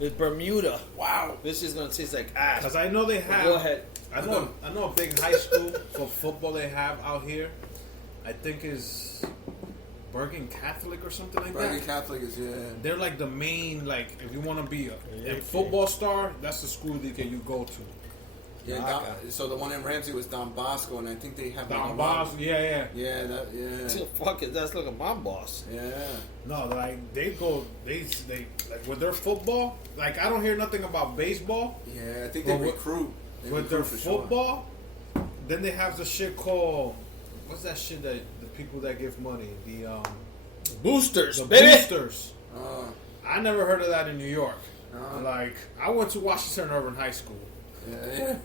It's Bermuda. Wow. This is gonna taste like ass. Because I know they have. Go ahead. I know a big high school for football they have out here. I think is Bergen Catholic or something like Bergen that. Catholic is, yeah. They're like the main, like, if you want to be a Okay. football star, that's the school that you go to. Yeah, Okay. so the one in Ramsey was Don Bosco, and I think they have Don Bosco, yeah. Yeah, yeah. Fuck it, that's like my boss. Yeah. No, like they like with their football. Like I don't hear nothing about baseball. Yeah, I think they recruit. With their football, then they have the shit called what's that shit that the people that give money Boosters, the baby. boosters. I never heard of that in New York. Like I went to Washington Urban High School. Yeah.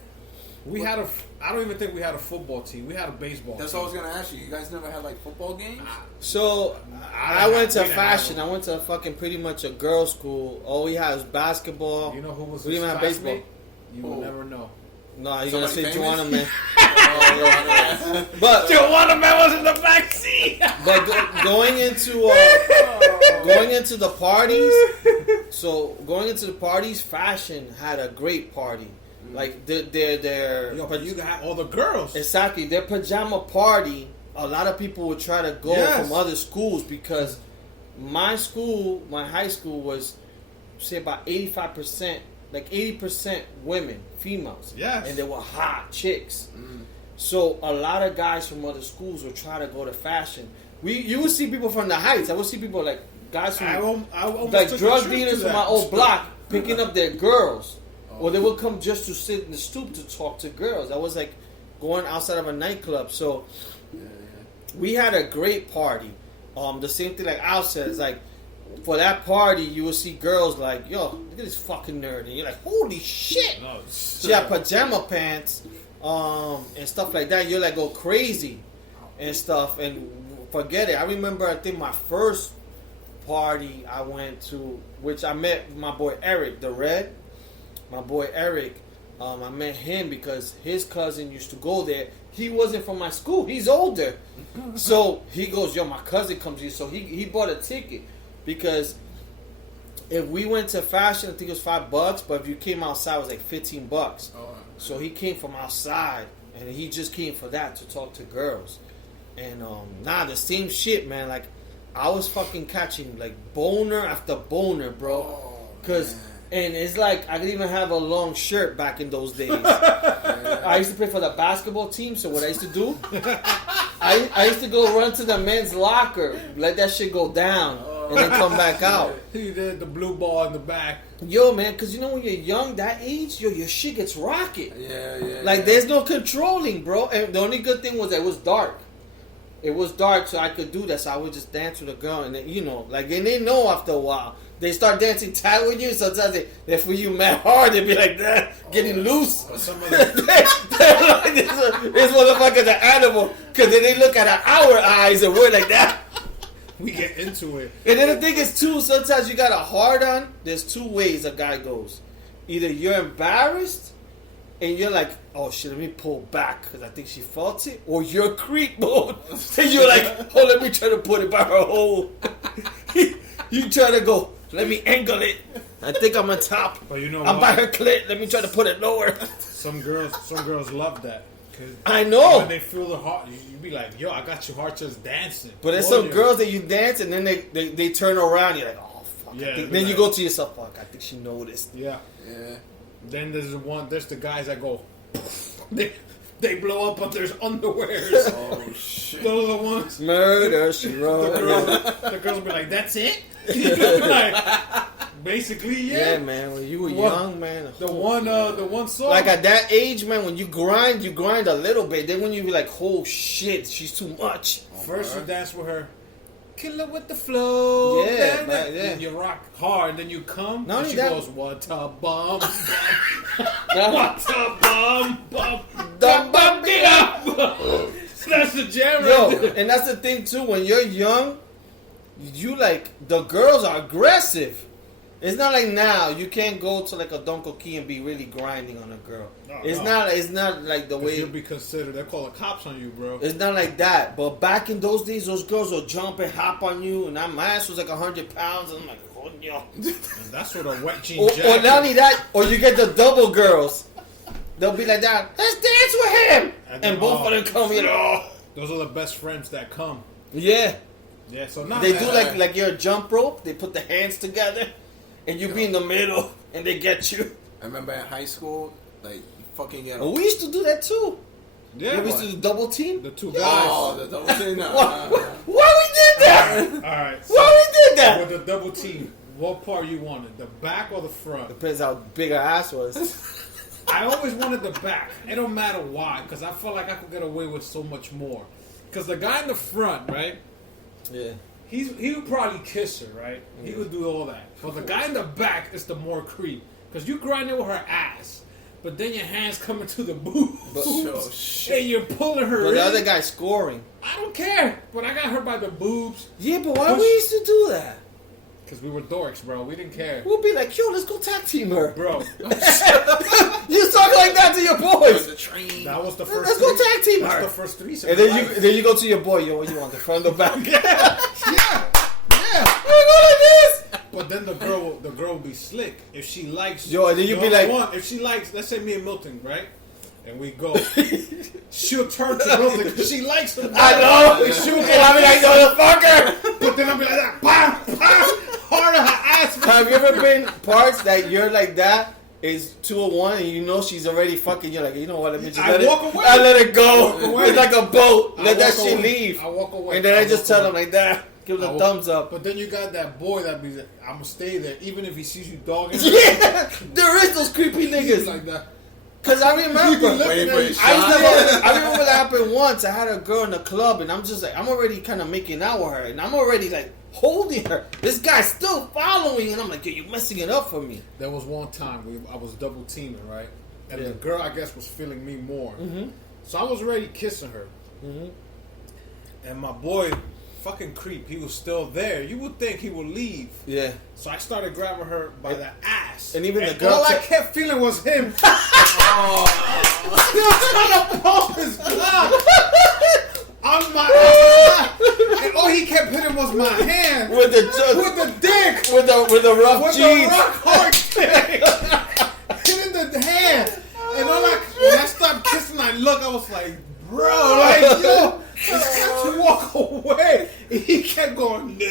We had I don't even think we had a football team. We had a baseball That's team. what I was going to ask you. You guys never had, like, football games? So I went to fashion. I went to fucking pretty much a girls' school. All we had was basketball. You know who was we didn't have baseball. You will never know. No, you're gonna say Somebody Juwanaman. But Juwanaman was in the back seat. But going into the parties, fashion had a great party. Like their Yo, but you got all the girls. Exactly, their pajama party. A lot of people would try to go from other schools because my high school was say about 85%, like 80% women, females. Yes, and they were hot chicks. So a lot of guys from other schools would try to go to fashion. You would see people from the Heights. I would see people like guys from like drug dealers from my old block picking up their girls. Or they would come just to sit in the stoop to talk to girls. I was like going outside of a nightclub. So we had a great party. The same thing like Al said. It's like for that party, you will see girls like, yo, look at this fucking nerd. And you're like, holy shit. She had pajama pants and stuff like that. You're like, go crazy and stuff. And forget it. I remember, I think my first party I went to, which I met my boy Eric, the Red. My boy Eric, I met him because his cousin used to go there. He wasn't from my school. He's older. So he goes, yo, my cousin comes here. So he bought a ticket because if we went to fashion, I think it was $5, but if you came outside, it was like $15. So he came from outside, and he just came for that to talk to girls. And the same shit, man. Like I was fucking catching like boner after boner, bro. Because and it's like I could even have a long shirt back in those days. I used to play for the basketball team, so what I used to do, I used to go run to the men's locker, let that shit go down, and then come back out. He did the blue ball in the back. Yo, man, because you know when you're young, that age, your shit gets rocket. Yeah. Like there's no controlling, bro. And the only good thing was that it was dark. It was dark, so I could do that. So I would just dance with a girl, and then, and they know after a while. They start dancing tight with you. Sometimes they feel you mad hard. They be like that, getting loose. They're like, this motherfucker's an animal. Because then they look at our eyes and we're like that. We get into it. And then the thing is, too, sometimes you got a hard on. There's two ways a guy goes. Either you're embarrassed and you're like, oh shit, let me pull back because I think she felt it. Or you're creep mode. And you're like, oh, let me try to put it by her hole. You try to go, let me angle it. I think I'm on top. But you know I'm by her clit. Let me try to put it lower. Some girls love that. I know. When they feel the heart, you be like, yo, I got your heart just dancing. But there's some girls that you dance and then they turn around. You're like, oh, fuck. Yeah, then you go to yourself, fuck, I think she noticed. Yeah. Then there's the guys that go, they blow up, but there's underwears. Oh, shit. Those are the ones. Murder, she wrote. The girls will be like, that's it? Like, basically, yeah. Yeah, man. When you were young, man. The one song. Like at that age, man, when you grind a little bit. Then when you be like, oh shit, she's too much. First you dance with her. Kill her with the flow. Yeah, man. yeah. Then you rock hard, then you come. Not and only she that- goes, what a bum. What a bum. That's the jam right there. And that's the thing too. When you're young, you like the girls are aggressive. It's not like now you can't go to like a Donko Key and be really grinding on a girl. It's not like the way you'll be considered. They call the cops on you, bro. It's not like that. But back in those days, those girls will jump and hop on you, and my ass was like 100 pounds. And I'm like, coño. And that's what a wet jean Or jacket. not only that, or you get the double girls. They'll be like that. Let's dance with him, and both of them come in. Oh, those are the best friends that come. yeah. Yeah, so not They that, do like your jump rope. They put the hands together, and you be in the middle, and they get you. I remember in high school, like fucking get. Oh, we used to do that too. Yeah, We used to do double team. the two Oh, guys. the double thing. Why we did that? All right. So Why we did that? with the double team, what part you wanted? The back or the front? Depends how big our ass was. I always wanted the back. It don't matter why, because I felt like I could get away with so much more. Because the guy in the front, right? Yeah. He would probably kiss her, right? He would do all that. But the guy in the back is the more creep. Because you grinding with her ass, but then your hands come into the boobs. Oh, shit. And you're pulling her But in. the other guy's scoring. I don't care. But I got hurt by the boobs. Yeah, but why we used to do that? Because we were dorks, bro. We didn't care. We'll be like, yo, let's go tag team her. Bro, You talk like that to your boys. The train. that was the first Let's go tag team That's her. the first threesome. And then you go to your boy, yo, what you want, the front or the back? Yeah. We go like this. But then the girl will be slick if she likes. Yo, and then you be like- if she likes, let's say me and Milton, right? And we go, she'll turn to Milton because she likes him. I know. And she'll And get I'll be like, motherfucker. but then I'll be like that, bam, bam, hard on her ass. Have you ever been parts that you're like that? Is 201 and you know she's already fucking. You're like, you know what? Let me just let walk it. away. I let it go. walk away. It's like a boat. Let that walk shit away. leave. I walk away. And then I just walk tell away. him like that. Give him I the walk- thumbs up. But then you got that boy that be like, I'm gonna stay there even if he sees you dogging. her. Yeah, there is those creepy He's niggas. like that. Cause I remember. Wait for his I shot. remember that happened once. I had a girl in the club, and I'm just like, I'm already kind of making out with her, and I'm already like holding her. This guy's still following, and I'm like, yo, you're messing it up for me. There was one time I was double teaming, right? And Yeah. the girl, I guess, was feeling me more. Mm-hmm. So I was already kissing her. Mm-hmm. And my boy, fucking creep, he was still there. You would think he would leave. Yeah. So I started grabbing her by the ass. And even the girl all I kept- kept feeling was him. Still trying to pump his blood on my ass. And all he kept hitting was my hand. With the dick. with the rough With jeans. the rock hard dick. Hitting the hand. And when I stopped kissing, I was like, bro, like, yo, just got to walk away. And he kept going, no.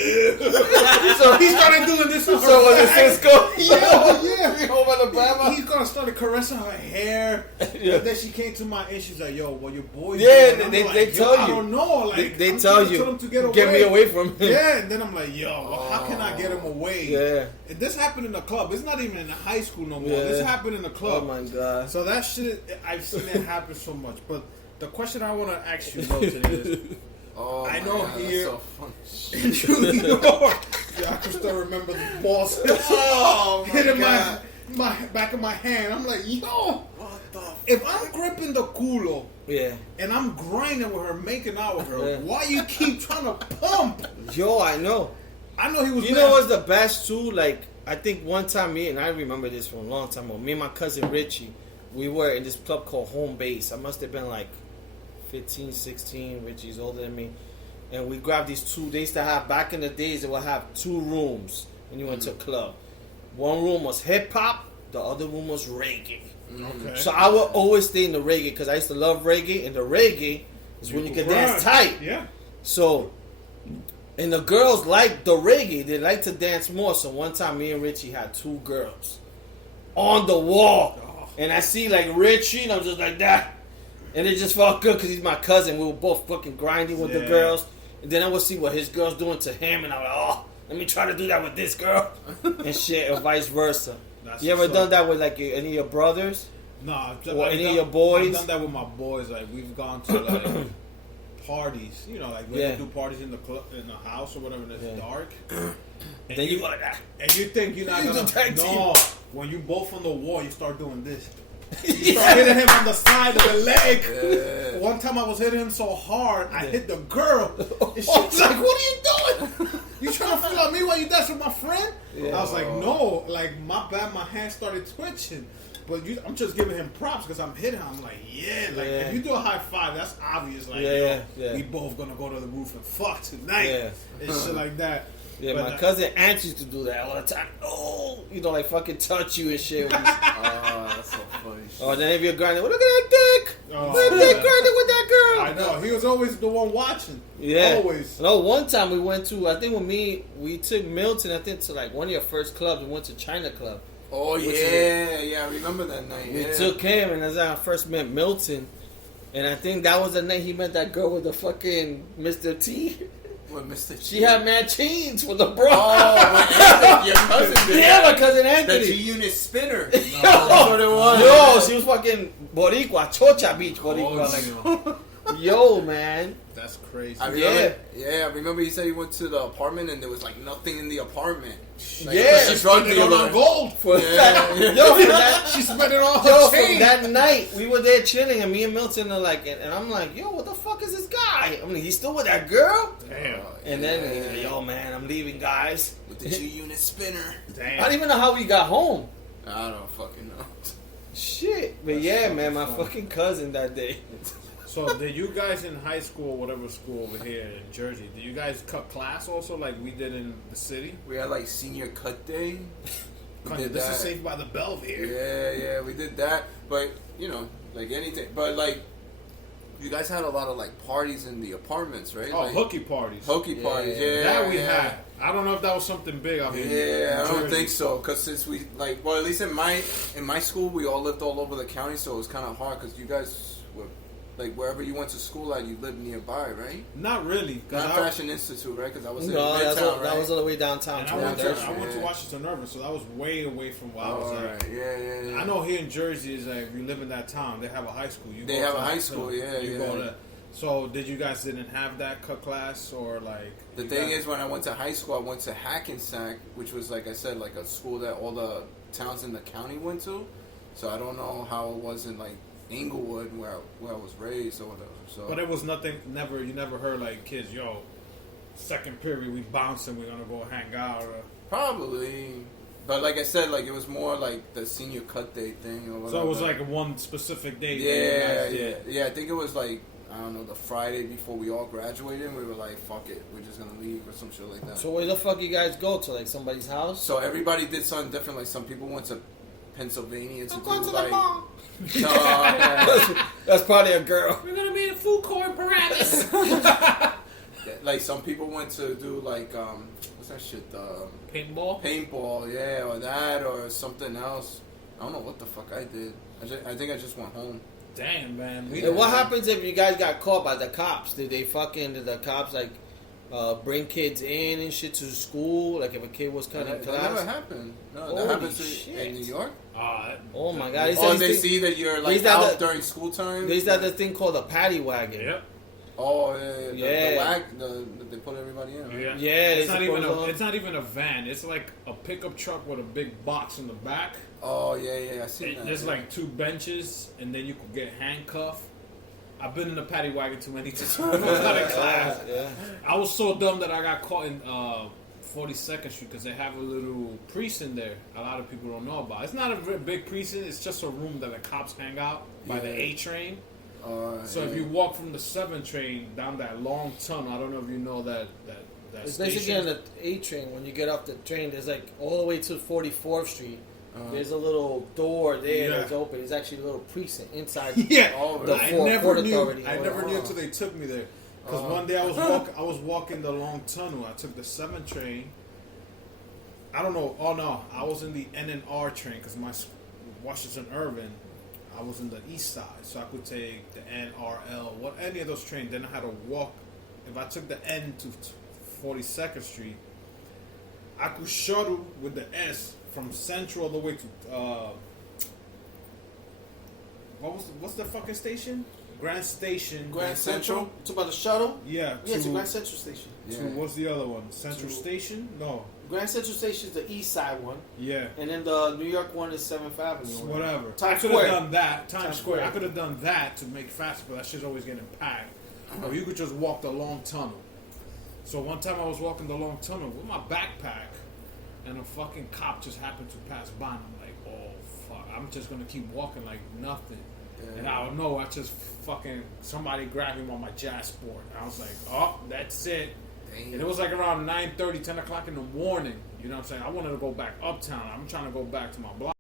So he started doing this with her So was it back. Cisco? Yeah. Home Alabama. He's gonna start caressing her hair. Yeah. And then she came to my and she's like, yo, well, your boy. Yeah, doing? I'm they like, tell I you. don't know. Like, They I'm tell trying to you. tell him to get away. Get me away from him. Yeah, and then I'm like, yo, well, how can I get him away? Yeah. And this happened in the club. It's not even in the high school no more. Yeah. This happened in the Oh club. my god. So that shit, I've seen it happen so much. But the question I want to ask you, Milton, is Oh, I my know God, here- That's so funny. in New York, yeah, I can still remember the balls Oh my hitting God. my back of my hand. I'm like, yo, What the? if I'm gripping the culo Yeah. and I'm grinding with her, making out with her, Yeah. why you keep trying to pump? Yo, I know. I know he was. You mad. know what's the best too? Like, I think one time and I remember this from a long time ago, me and my cousin Richie, we were in this club called Home Base. I must have been like 15, 16. Richie's older than me. And we grabbed these two. They used to have, back in the days, they would have two rooms when you went to a club. One room was hip hop, the other room was reggae. Okay. So I would always stay in the reggae because I used to love reggae. And the reggae is when you can dance tight. Yeah. So, and the girls like the reggae. They like to dance more. So one time, me and Richie had two girls on the wall, and I see like Richie, and I'm just like that, and it just felt good because he's my cousin. We were both fucking grinding with the Yeah. girls, and then I would see what his girls doing to him, and I'm like, oh, let me try to do that with this girl, and shit, or vice versa. That's You ever what's done up. that with like any of your brothers? No, I've Or any of your boys? I've done that with my boys. Like we've gone to like parties. You know, like we Yeah. do parties in the club, in the house or whatever. And it's Yeah. dark. And Then you go like that. And you think you're not You gonna do tag team. no. When you both on the wall, you start doing this. You start hitting him on the side of the leg. Yeah. One time I was hitting him so hard, I hit the girl. And she Oh, was like, "What are you doing? You trying to feel out me while you dance with my friend?" Yeah. I was like, "No, like my bad, my hand started twitching." But I'm just giving him props because I'm hitting him. I'm like, yeah, like Yeah. if you do a high five, that's obvious. Like, Yeah, yo, yeah, yeah. we both gonna go to the roof and fuck tonight Yeah. and shit like that. Yeah, my cousin Ant used to do that all the time. Oh, like fucking touch you and shit. That's so funny. Oh, then if you're grinding, look at that dick. Look at that grinding with that girl. I know. He was always the one watching. Yeah. Always. No, one time we went to, I think we took Milton, I think to like one of your first clubs. We went to China Club. Oh, yeah. I remember that night. We took him, and that's how I first met Milton. And I think that was the night he met that girl with the fucking Mr. T. What, Mr. T? She had mad chains with the bro. Oh, your cousin did. Yeah, my cousin Anthony. The G-Unit spinner. That's what it was. Yo, she was fucking Boricua, Chocha Beach Boricua. Yo, man. That's crazy. I remember he said he went to the apartment and there was like nothing in the apartment. Like, she spent it on gold. Yo, she spent it on her chain. That night we were there chilling and me and Milton are like, and I'm like, yo, what the fuck is this guy? I mean, he's still with that girl? Damn. And then, yo, man, I'm leaving, guys. With the G-Unit spinner. Damn. I don't even know how we got home. I don't fucking know. Shit. But yeah, man, my fucking cousin that day. So, did you guys in high school, whatever school over here in Jersey, did you guys cut class also like we did in the city? We had like senior cut day. This is Saved by the Bell here. Yeah, we did that. But, like anything. But, like, you guys had a lot of, like, parties in the apartments, right? Oh, like, hooky parties. Parties, yeah. That we had. I don't know if that was something big out here. Yeah, I don't think so. Because since we, like, well, at least in my school, we all lived all over the county, so it was kind of hard because you guys were, like, wherever you went to school at, you lived nearby, right? Not really. Not Fashion Institute, right? Because I was in No, Midtown, right? that was all the way downtown. I went to Washington Irving, so that was way away from where I was at. Right. Yeah. I know here in Jersey, is like, if you live in that town, they have a high school. They have a high school, you go to. So, did you guys didn't have that cut class, or like? The thing is, when I went to high school, I went to Hackensack, which was, like I said, like a school that all the towns in the county went to. So I don't know how it was in like Inglewood, where I was raised or whatever. So, but it was nothing. You never heard like kids, yo, second period we bouncing, we're gonna go hang out. Or... Probably. But like I said, like it was more like the senior cut day thing or whatever. So it was like one specific day. Yeah. I think it was like, I don't know, the Friday before we all graduated, and we were like, fuck it, we're just gonna leave or some shit like that. So where the fuck you guys go to? Like somebody's house? So everybody did something different. Like some people went to Pennsylvania to going to like, the mall. No, that's probably a girl. We're gonna be in food court Paramus. like some people went to do like what's that shit? Paintball, yeah, or that, or something else. I don't know what the fuck I did. I think I just went home. Damn, man. What happens if you guys got caught by the cops? Did the cops like bring kids in and shit to school? Like if a kid was cutting class? That never happened. No, that happened in New York. Oh my god! They see that you're like out during school time. They got this thing called a paddy wagon. Yep. Oh yeah. They put everybody in. Right? Yeah. It's not even a van. It's like a pickup truck with a big box in the back. Oh yeah. I see that. There's like 2 benches, and then you could get handcuffed. I've been in the paddy wagon too many times. I was out of class. Yeah. I was so dumb that I got caught in 42nd Street because they have a little precinct there. A lot of people don't know about. It's not a very big precinct. It's just a room that the cops hang out by the A train. So if you walk from the 7 train down that long tunnel, I don't know if you know that it's station. basically on the A train. When you get off the train, there's like all the way to 44th Street. There's a little door there that's open. It's actually a little precinct inside. I never knew until they took me there. Because one day I was walking the long tunnel. I took the 7 train. I don't know. Oh no, I was in the N&R train because my Washington Irving. I was in the east side, so I could take the NRL, any of those trains. Then I had to walk. If I took the N to 42nd Street, I could shuttle with the S from Central all the way to what's the fucking station? Grand Station. Grand Central. It's about the shuttle. Yeah. It's Grand Central Station. Yeah. What's the other one? Central Station? No. Grand Central Station is the east side one. Yeah. And then the New York one is 7th Avenue. Whatever. Times I could have done that. Times Square. I could have done that to make it faster, but that shit's always getting packed. Or you could just walk the long tunnel. So one time I was walking the long tunnel with my backpack, and a fucking cop just happened to pass by, and I'm like, oh fuck, I'm just gonna keep walking like nothing. Yeah. And I don't know, I just fucking, somebody grabbed him on my jazz sport. I was like, oh, that's it. And it was like around 9:30, 10 o'clock in the morning. You know what I'm saying? I wanted to go back uptown. I'm trying to go back to my block.